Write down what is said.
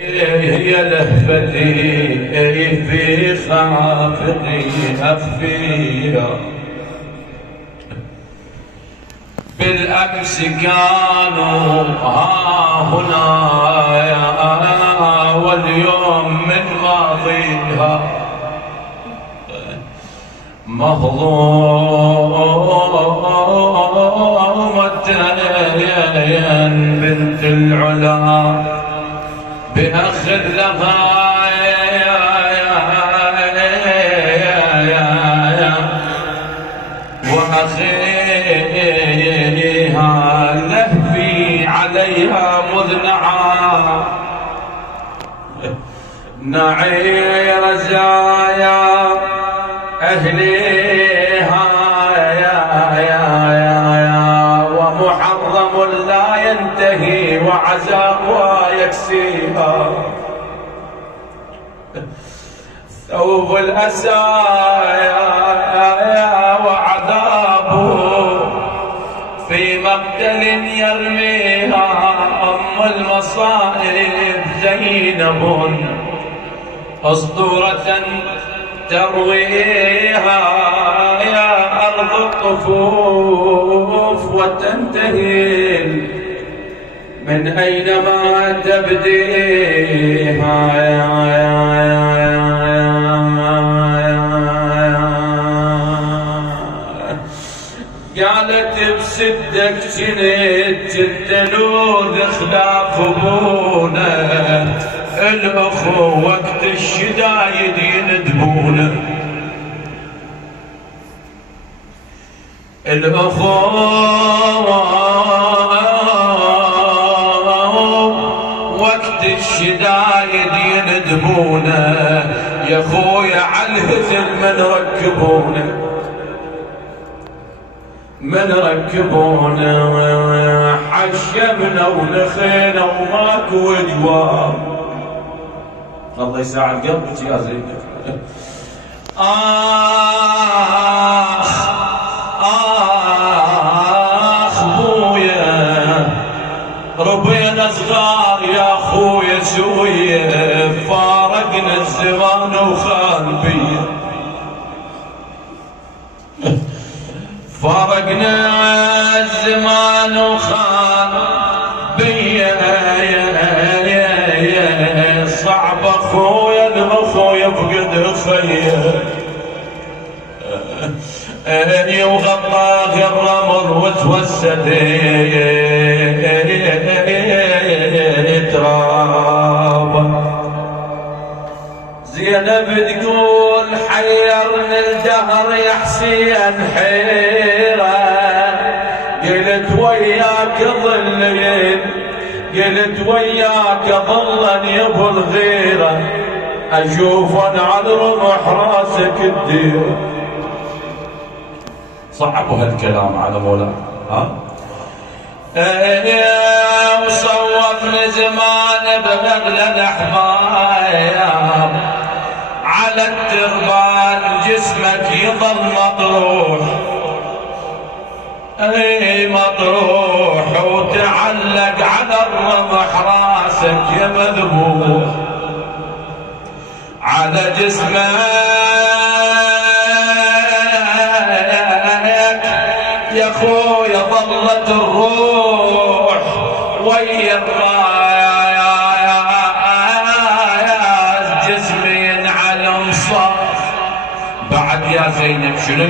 هي لهفتي في خافقي أخفيها. بالأمس كانوا هنا واليوم من ماضيها مهضومة بنت العلا بأخ لها وأخيها لهفي عليها مذنعا نعي رزايا أهليها ومحرم لا ينتهي وعذابها يكسيها. ثوب الأسى وعذابه في مقتل يرميها. أم المصائب زينب أسطورة ترويها يا أرض الطفوف وتنتهي من أينما تبديها. قالت بصدق جنت التنود خلاف ابونا الاخو وقت الشدايد يندبونا. الاخو وقت الشدايد يندبونا يا خويا عالهزل من ركبونا حشمنا ونخينا وماكو جواب. الله يساعد قلبك يا زينب. آخ بويا ربينا صغار يا خويا شوية فارقنا الزمان وخان بيا. فارقنا الزمان وخان بيا صعب اخويا الاخو يفقد خيه وغطاه الرمل وتوسد تراب. زينب تقول حيرني الدهر يا حسين حيرة قلت وياك ظلين قلت وياك ظلا يبو الغيرة اشوف على رمح راسك الدير. صعبوا هالكلام على مولانا وصوفني زمان بأغلى الأحباب على التربان جسمك يظل مطروح مطروح وتعلق على الرمح راسك يا مذبوح على جسمك يا خويا ظلت الروح ويا الراس جسمي ينعلم صار بعد يا زينب شنو